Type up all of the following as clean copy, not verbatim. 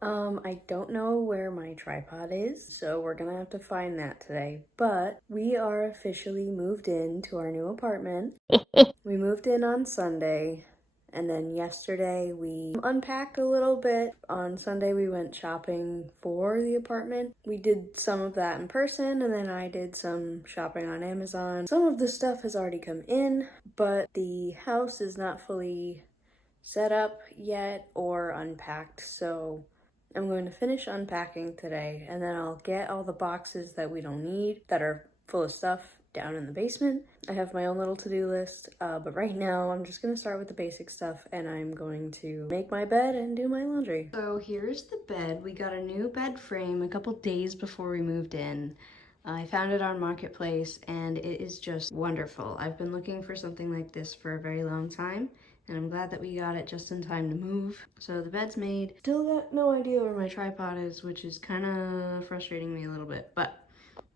I don't know where my tripod is, so we're gonna have to find that today. But we are officially moved in to our new apartment. We moved in on Sunday, and then yesterday we unpacked a little bit. On Sunday we went shopping for the apartment. We did some of that in person, and then I did some shopping on Amazon. Some of the stuff has already come in, but the house is not fully set up yet or unpacked, so I'm going to finish unpacking today, and then I'll get all the boxes that we don't need that are full of stuff down in the basement. I have my own little to-do list, but right now I'm just gonna start with the basic stuff, and I'm going to make my bed and do my laundry. So here's the bed. We got a new bed frame a couple days before we moved in. I found it on Marketplace, and it is just wonderful. I've been looking for something like this for a very long time, and I'm glad that we got it just in time to move. So the bed's made. Still got no idea where my tripod is, which is kind of frustrating me a little bit, but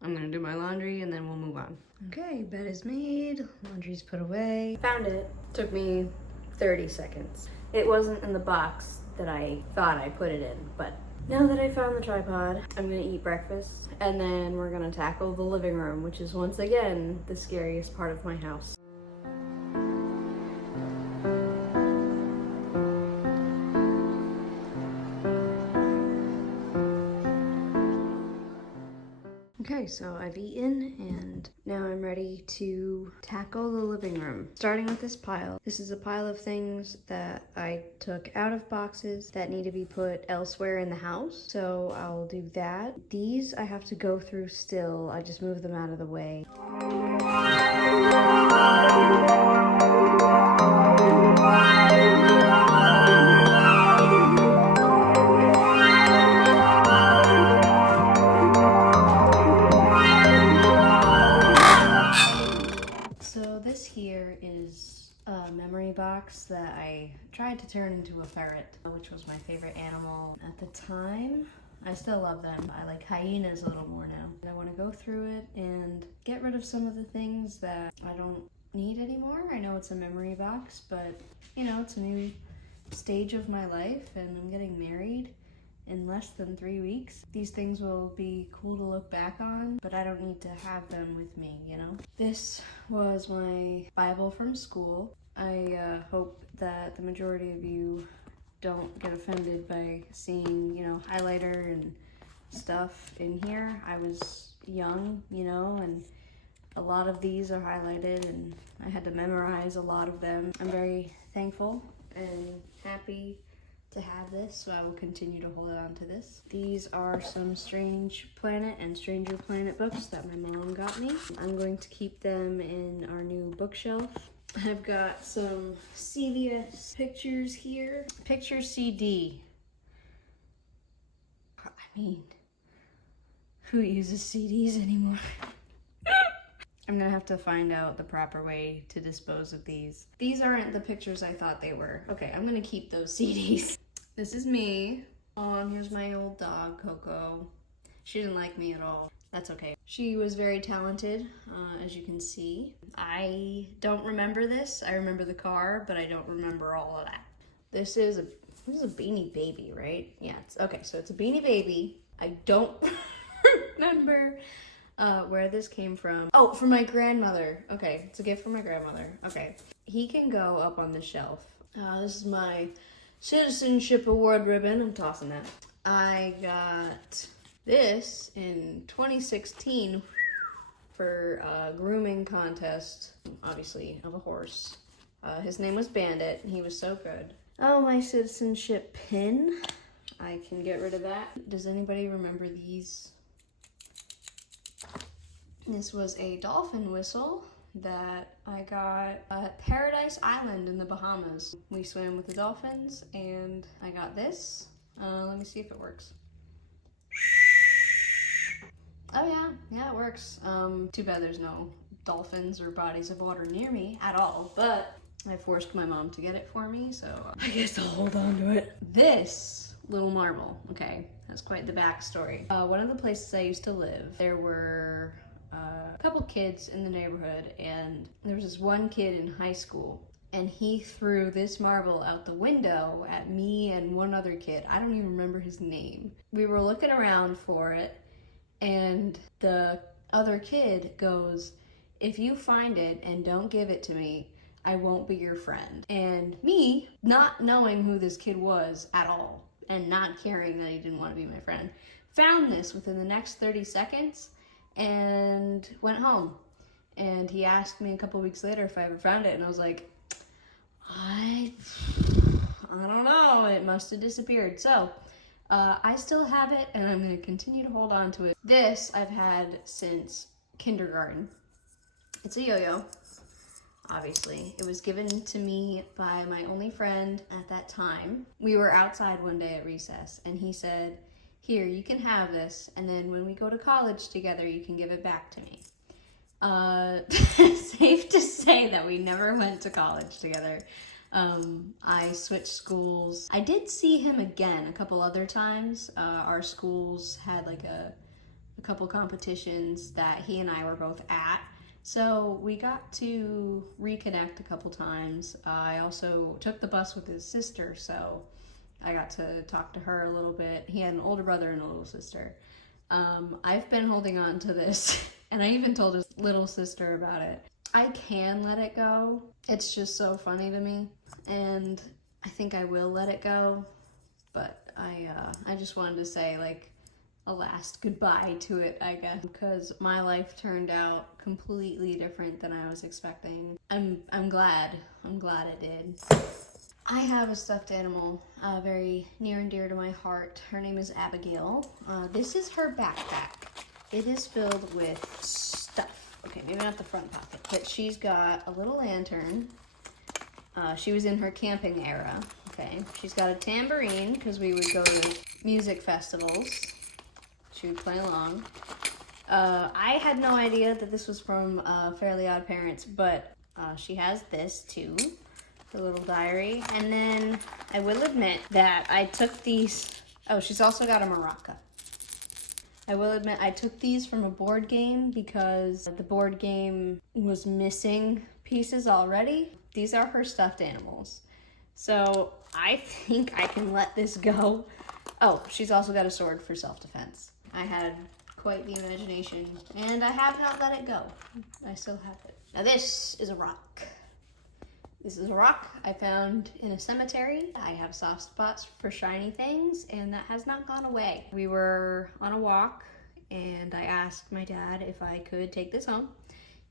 I'm gonna do my laundry and then we'll move on. Okay, bed is made, laundry's put away. Found it. Took me 30 seconds. It wasn't in the box that I thought I put it in, but now that I found the tripod, I'm gonna eat breakfast, and then we're gonna tackle the living room, which is once again the scariest part of my house. Okay, so I've eaten and now I'm ready to tackle the living room. Starting with this pile. This is a pile of things that I took out of boxes that need to be put elsewhere in the house. So I'll do that. These I have to go through still. I just moved them out of the way. This here is a memory box that I tried to turn into a ferret, which was my favorite animal at the time. I still love them. I like hyenas a little more now. And I want to go through it and get rid of some of the things that I don't need anymore. I know it's a memory box, but you know, it's a new stage of my life, and I'm getting married in less than 3 weeks. These things will be cool to look back on, but I don't need to have them with me, you know? This was my Bible from school. I hope that the majority of you don't get offended by seeing, you know, highlighter and stuff in here. I was young, you know, and a lot of these are highlighted, and I had to memorize a lot of them. I'm very thankful and happy to have this, so I will continue to hold on to this. These are some Strange Planet and Stranger Planet books that my mom got me. I'm going to keep them in our new bookshelf. I've got some CVS pictures here. Picture CD. I mean, who uses CDs anymore? I'm gonna have to find out the proper way to dispose of these. These aren't the pictures I thought they were. Okay, I'm gonna keep those CDs. This is me. Here's my old dog, Coco. She didn't like me at all. That's okay. She was very talented, as you can see. I don't remember this. I remember the car, but I don't remember all of that. This is a Beanie Baby, right? Yeah, okay, so it's a Beanie Baby. I don't remember where this came from. Oh, from my grandmother. Okay, it's a gift from my grandmother. Okay. He can go up on the shelf. This is my Citizenship Award ribbon. I'm tossing that. I got this in 2016 for a grooming contest, obviously, of a horse. His name was Bandit, and he was so good. Oh, my citizenship pin. I can get rid of that. Does anybody remember these? This was a dolphin whistle that I got at Paradise Island in the Bahamas. We swam with the dolphins, and I got this. Let me see if it works. Oh yeah, it works. Too bad there's no dolphins or bodies of water near me at all, but I forced my mom to get it for me, so I guess I'll hold on to it. This little marble, okay, has quite the backstory. One of the places I used to live, there were a couple kids in the neighborhood, and there was this one kid in high school and he threw this marble out the window at me and one other kid. I don't even remember his name. We were looking around for it, and the other kid goes, "If you find it and don't give it to me, I won't be your friend." And me, not knowing who this kid was at all, and not caring that he didn't want to be my friend, found this within the next 30 seconds and went home. And he asked me a couple weeks later if I ever found it, and I was like, I don't know, it must have disappeared. So I still have it, and I'm going to continue to hold on to it. This I've had since kindergarten. It's a yo-yo, obviously. It was given to me by my only friend at that time. We were outside one day at recess, and he said, "Here, you can have this, and then when we go to college together, you can give it back to me." Safe to say that we never went to college together. I switched schools. I did see him again a couple other times. Our schools had like a couple competitions that he and I were both at. So we got to reconnect a couple times. I also took the bus with his sister, so I got to talk to her a little bit. He had an older brother and a little sister. I've been holding on to this, and I even told his little sister about it. I can let it go. It's just so funny to me, and I think I will let it go, but I just wanted to say, like, a last goodbye to it, I guess, because my life turned out completely different than I was expecting. I'm glad it did. I have a stuffed animal, very near and dear to my heart. Her name is Abigail. This is her backpack. It is filled with stuff. Okay, maybe not the front pocket, but she's got a little lantern. She was in her camping era, okay? She's got a tambourine, because we would go to music festivals. She would play along. I had no idea that this was from Fairly Odd Parents, but she has this too. Her little diary. And then I will admit that I took these. Oh, she's also got a maraca. I will admit I took these from a board game because the board game was missing pieces already. These are her stuffed animals. So I think I can let this go. Oh, she's also got a sword for self-defense. I had quite the imagination, and I have not let it go. I still have it. Now this is a rock. This is a rock I found in a cemetery. I have soft spots for shiny things, and that has not gone away. We were on a walk, and I asked my dad if I could take this home.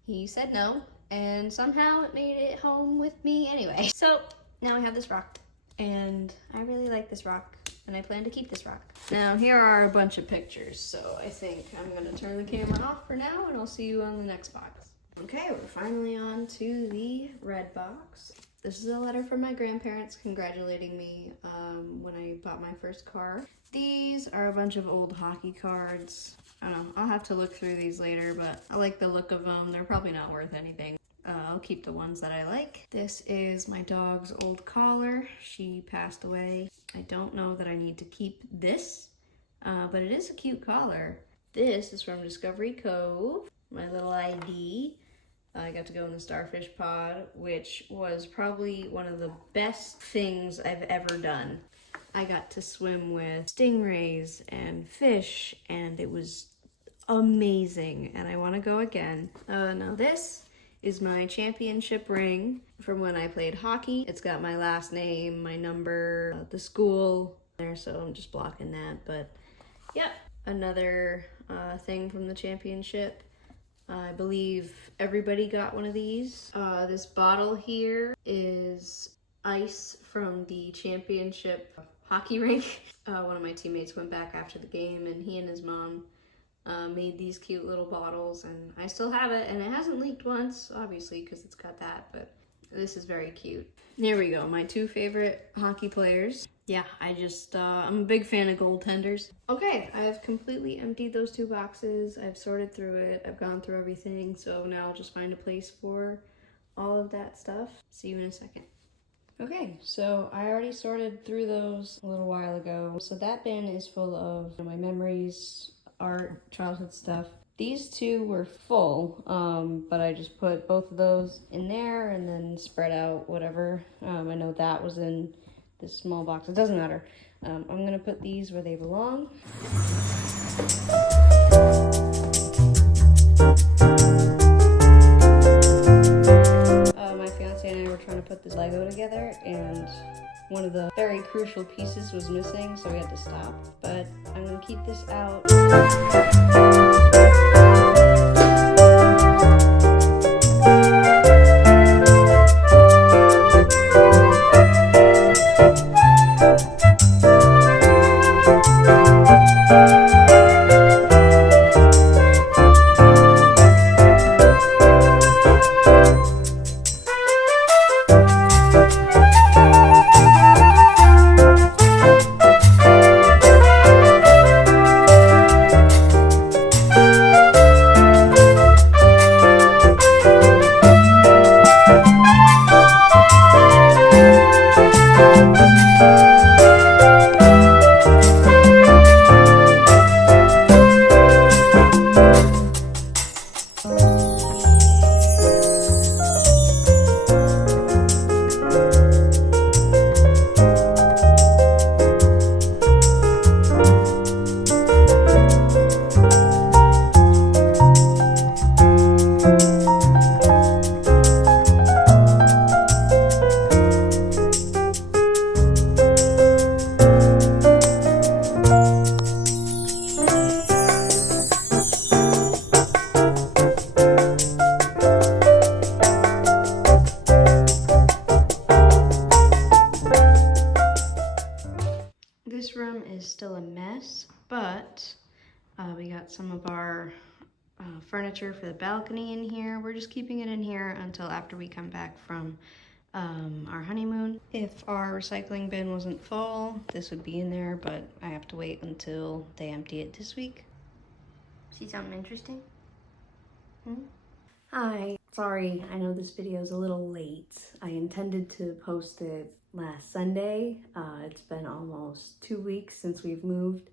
He said no, and somehow it made it home with me anyway. So now I have this rock, and I really like this rock, and I plan to keep this rock. Now here are a bunch of pictures, so I think I'm gonna turn the camera off for now, and I'll see you on the next box. Okay, we're finally on to the red box. This is a letter from my grandparents congratulating me when I bought my first car. These are a bunch of old hockey cards. I don't know, I'll have to look through these later, but I like the look of them. They're probably not worth anything. I'll keep the ones that I like. This is my dog's old collar. She passed away. I don't know that I need to keep this, but it is a cute collar. This is from Discovery Cove, my little ID. I got to go in the starfish pod, which was probably one of the best things I've ever done. I got to swim with stingrays and fish, and it was amazing, and I want to go again. Now this is my championship ring from when I played hockey. It's got my last name, my number, the school there, so I'm just blocking that, but yep. Another thing from the championship. I believe everybody got one of these. This bottle here is ice from the championship hockey rink. One of my teammates went back after the game, and he and his mom made these cute little bottles, and I still have it, and it hasn't leaked once, obviously, because it's got that, but this is very cute. There we go, my two favorite hockey players. Yeah, I'm a big fan of goaltenders. Okay, I have completely emptied those two boxes. I've sorted through it. I've gone through everything, so now I'll just find a place for all of that stuff. See you in a second. Okay, so I already sorted through those a little while ago. So that bin is full of my memories, art, childhood stuff. These two were full, but I just put both of those in there and then spread out whatever. I know that was in this small box. It doesn't matter. I'm gonna put these where they belong. My fiance and I were trying to put this Lego together, and one of the very crucial pieces was missing, so we had to stop. But I'm gonna keep this out. This room is still a mess, but we got some of our furniture for the balcony in here. We're just keeping it in here until after we come back from our honeymoon. If our recycling bin wasn't full, this would be in there, but I have to wait until they empty it this week. See something interesting? Hi. Sorry, I know this video is a little late. I intended to post it last Sunday. It's been almost 2 weeks since we've moved.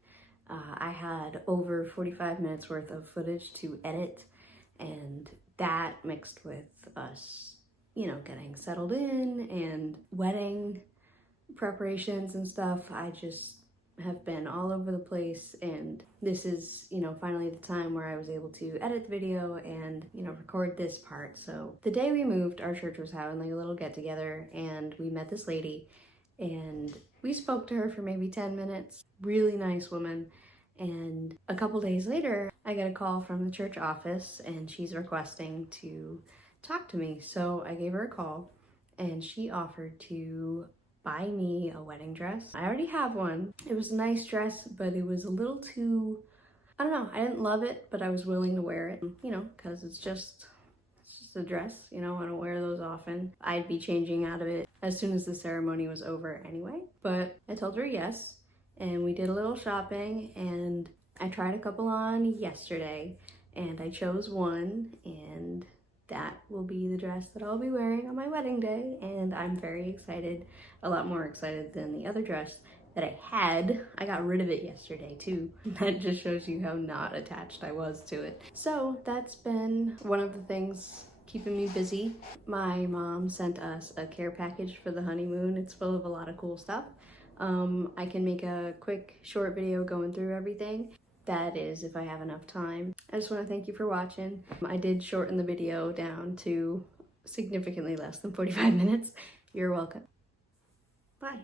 I had over 45 minutes worth of footage to edit, and that mixed with us, you know, getting settled in and wedding preparations and stuff. I just have been all over the place, and this is, you know, finally the time where I was able to edit the video and, you know, record this part. So the day we moved, our church was having like a little get together, and we met this lady, and we spoke to her for maybe 10 minutes. Really nice woman. And a couple days later, I get a call from the church office, and she's requesting to talk to me. So I gave her a call, and she offered to buy me a wedding dress. I already have one. It was a nice dress, but it was a little too, I don't know, I didn't love it, but I was willing to wear it, you know, because it's just a dress, you know, I don't wear those often. I'd be changing out of it as soon as the ceremony was over anyway. But I told her yes, and we did a little shopping, and I tried a couple on yesterday, and I chose one, and that will be the dress that I'll be wearing on my wedding day, and I'm very excited, a lot more excited than the other dress that I had. I got rid of it yesterday too. That just shows you how not attached I was to it. So that's been one of the things keeping me busy. My mom sent us a care package for the honeymoon. It's full of a lot of cool stuff. I can make a quick short video going through everything. That is if I have enough time. I just want to thank you for watching. I did shorten the video down to significantly less than 45 minutes. You're welcome. Bye.